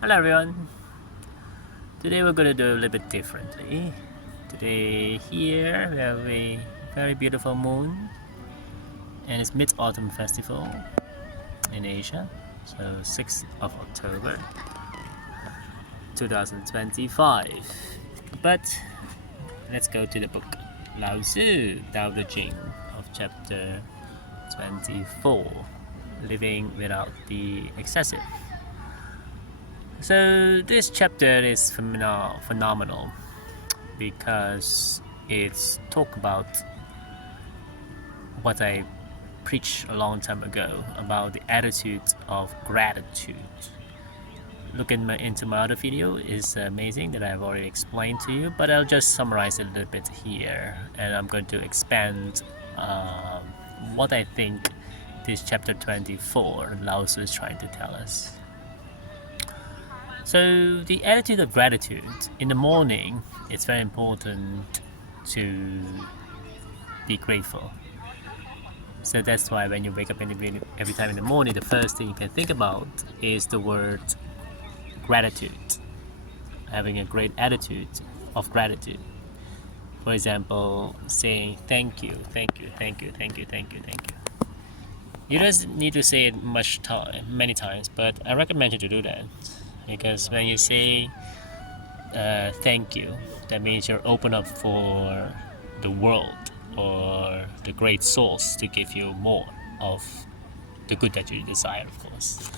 Hello everyone. Today we're gonna do a little bit differently. Today here we have a very beautiful moon and it's Mid-Autumn Festival in Asia. So 6th of October 2025. But let's go to the book Lao Tzu, Tao Te Ching of chapter 24, Living Without the Excessive. So this chapter is phenomenal because it's talk about what I preached a long time ago about the attitude of gratitude. Look into my other video, is amazing that I've already explained to you, but I'll just summarize it a little bit here, and I'm going to expand what I think this chapter 24 Lao Tzu is trying to tell us. So the attitude of gratitude in the morning, it's very important to be grateful. So that's why when you wake up every time in the morning, the first thing you can think about is the word gratitude. Having a great attitude of gratitude. For example, saying thank you, thank you, thank you, thank you, thank you, thank you. You don't need to say it many times, but I recommend you to do that. Because when you say thank you, that means you're open up for the world or the great source to give you more of the good that you desire, of course.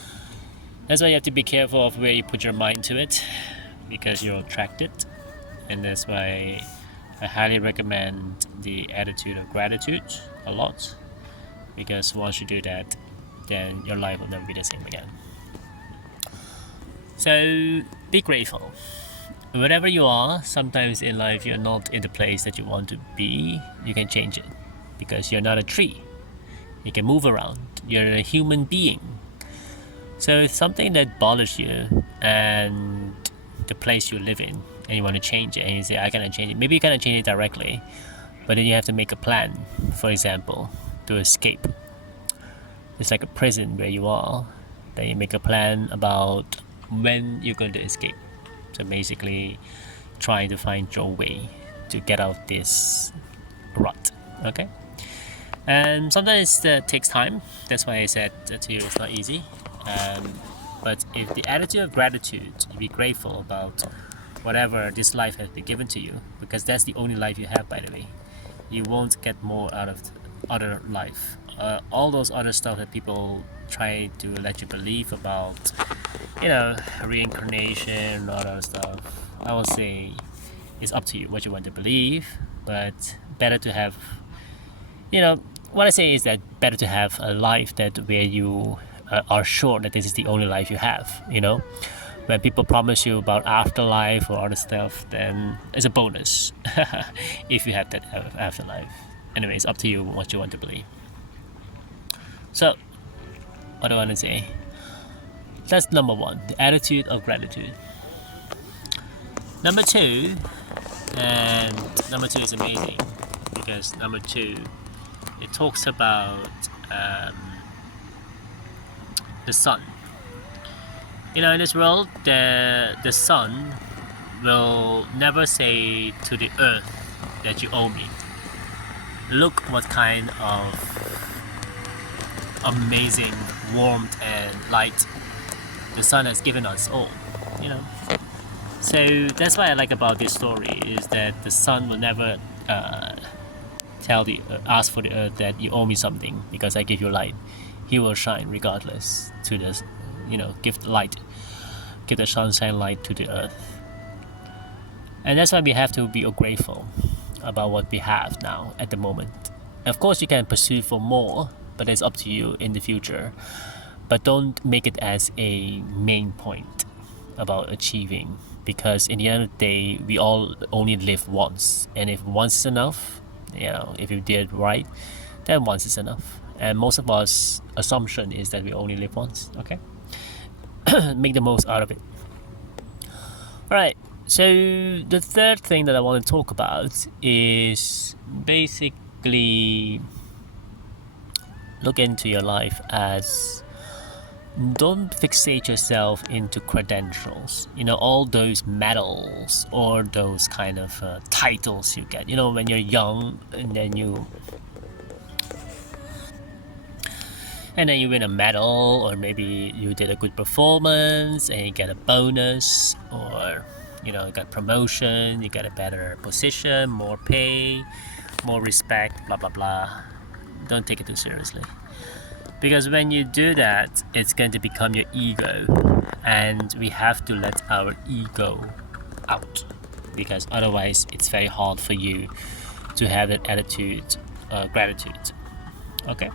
That's why you have to be careful of where you put your mind to it, because you'll attract it. And that's why I highly recommend the attitude of gratitude a lot, because once you do that, then your life will never be the same again. So be grateful. Wherever you are, sometimes in life you're not in the place that you want to be, you can change it. Because you're not a tree. You can move around. You're a human being. So if something that bothers you and the place you live in, and you want to change it, and you say, I cannot change it. Maybe you cannot change it directly, but then you have to make a plan, for example, to escape. It's like a prison where you are. Then you make a plan about when you're going to escape. So basically trying to find your way to get out of this rut. Okay, and sometimes it takes time. That's why I said to you it's not easy, but if the attitude of gratitude, you be grateful about whatever this life has been given to you, because that's the only life you have, by the way. You won't get more out of other life. All those other stuff that people try to let you believe about, reincarnation, all that stuff, I will say it's up to you what you want to believe, but better to have, what I say is that better to have a life that where you are sure that this is the only life you have, When people promise you about afterlife or other stuff, then it's a bonus if you have that afterlife. Anyway, it's up to you what you want to believe. So, what do I want to say? That's number one, the attitude of gratitude. Number two is amazing, because number two, it talks about the sun. In this world, the sun will never say to the earth that you owe me. Look what kind of amazing warmth and light the sun has given us all, So that's what I like about this story, is that the sun will never ask for the earth that you owe me something because I give you light. He will shine regardless to this, give the sunshine light to the earth. And that's why we have to be grateful about what we have now at the moment. Of course, you can pursue for more, but it's up to you in the future. But don't make it as a main point about achieving, because in the end of the day, we all only live once. And if once is enough, if you did right, then once is enough. And most of us assumption is that we only live once, okay? Make the most out of it. Alright, so the third thing that I want to talk about is basically look into your life as don't fixate yourself into credentials, all those medals or those kind of titles you get, when you're young, and then you win a medal, or maybe you did a good performance and you get a bonus, or you got promotion, you get a better position, more pay, more respect, blah blah blah. Don't take it too seriously, because when you do that, it's going to become your ego, and we have to let our ego out, because otherwise it's very hard for you to have that attitude, gratitude. Okay,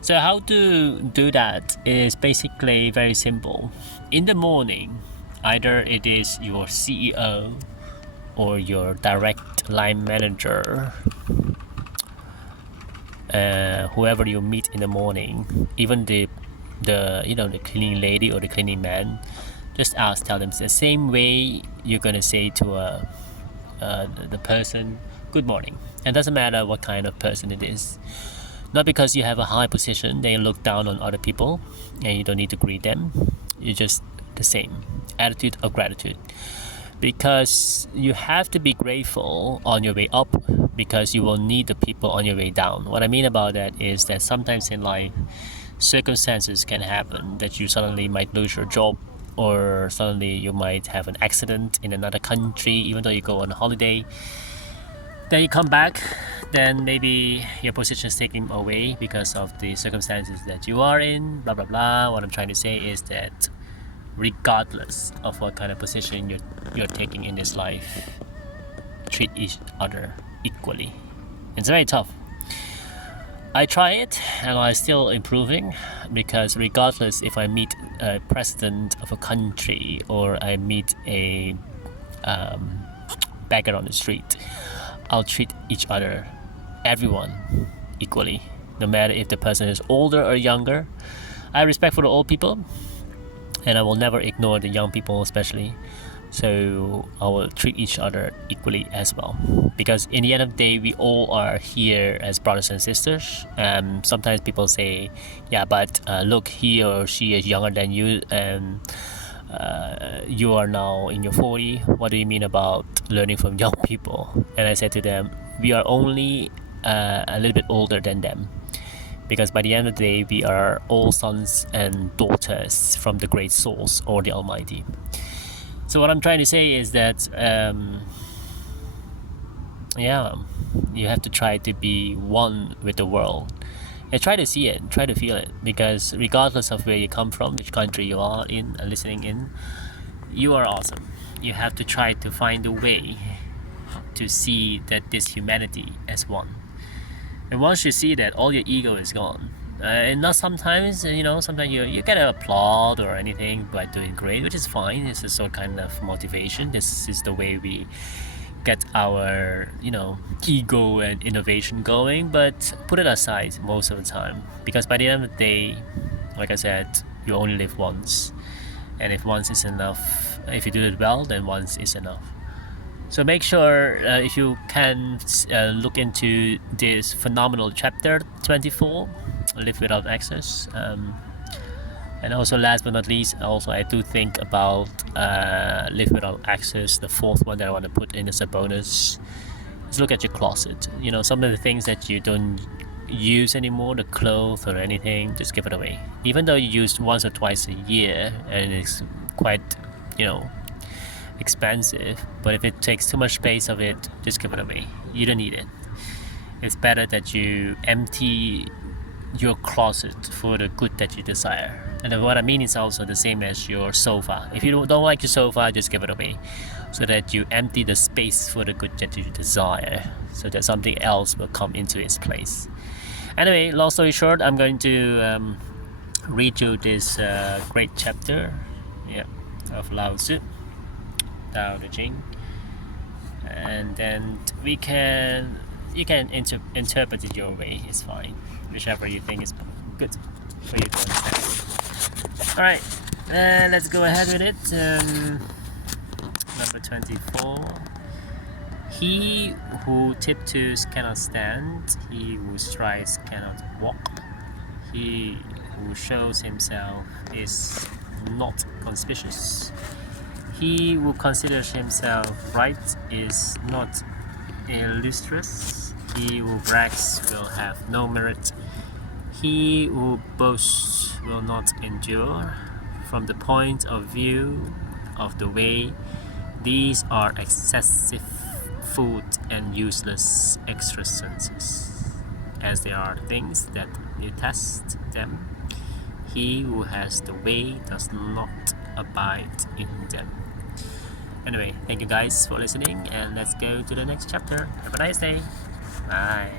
so how to do that is basically very simple. In the morning, either it is your CEO or your direct line manager, whoever you meet in the morning, even the cleaning lady or the cleaning man, just tell them the same way you're gonna say to the person, good morning. And doesn't matter what kind of person it is. Not because you have a high position, then you look down on other people and you don't need to greet them. You're just the same attitude of gratitude, because you have to be grateful on your way up, because you will need the people on your way down. What I mean about that is that sometimes in life, circumstances can happen that you suddenly might lose your job, or suddenly you might have an accident in another country, even though you go on a holiday. Then you come back, then maybe your position is taken away because of the circumstances that you are in, blah blah blah. What I'm trying to say is that regardless of what kind of position you're taking in this life, treat each other equally. It's very tough. I try it and I'm still improving, because regardless if I meet a president of a country or I meet a beggar on the street, I'll treat each other, everyone, equally, no matter if the person is older or younger. I have respect for the old people, and I will never ignore the young people especially. So I will treat each other equally as well, because in the end of the day, we all are here as brothers and sisters. Sometimes people say, yeah, but look, he or she is younger than you, and you are now in your 40. What do you mean about learning from young people? And I said to them, we are only a little bit older than them, because by the end of the day, we are all sons and daughters from the great source, or the Almighty. So what I'm trying to say is that you have to try to be one with the world, and try to see it, try to feel it, because regardless of where you come from, which country you are in, listening in, you are awesome. You have to try to find a way to see that this humanity as one. And once you see that, all your ego is gone. And not sometimes, sometimes you get an applaud or anything by doing great, which is fine. It's a sort kind of motivation. This is the way we get our, ego and innovation going. But put it aside most of the time, because by the end of the day, like I said, you only live once. And if once is enough, if you do it well, then once is enough. So make sure, if you can, look into this phenomenal chapter 24, Live Without Access. And also, last but not least, I do think about Live Without Access, the fourth one that I want to put in as a bonus. Let's look at your closet. Some of the things that you don't use anymore, the clothes or anything, just give it away. Even though you use once or twice a year, and it's quite, expensive, but if it takes too much space of it, just give it away. You don't need it. It's better that you empty your closet for the good that you desire. And what I mean is also the same as your sofa. If you don't like your sofa, just give it away, so that you empty the space for the good that you desire, so that something else will come into its place. Anyway, long story short, I'm going to read you this great chapter of Lao Tzu, Tao Te Ching, and then you can interpret it your way. It's fine, whichever you think is good for you to understand. All right, let's go ahead with it. Number 24. He who tiptoes cannot stand. He who strides cannot walk. He who shows himself is not conspicuous. He who considers himself right is not illustrious. He who brags will have no merit. He who boasts will not endure. From the point of view of the way, these are excessive food and useless exercises, as they are things that detest them. He who has the way does not abide in them. Anyway, thank you guys for listening, and let's go to the next chapter. Have a nice day. Bye.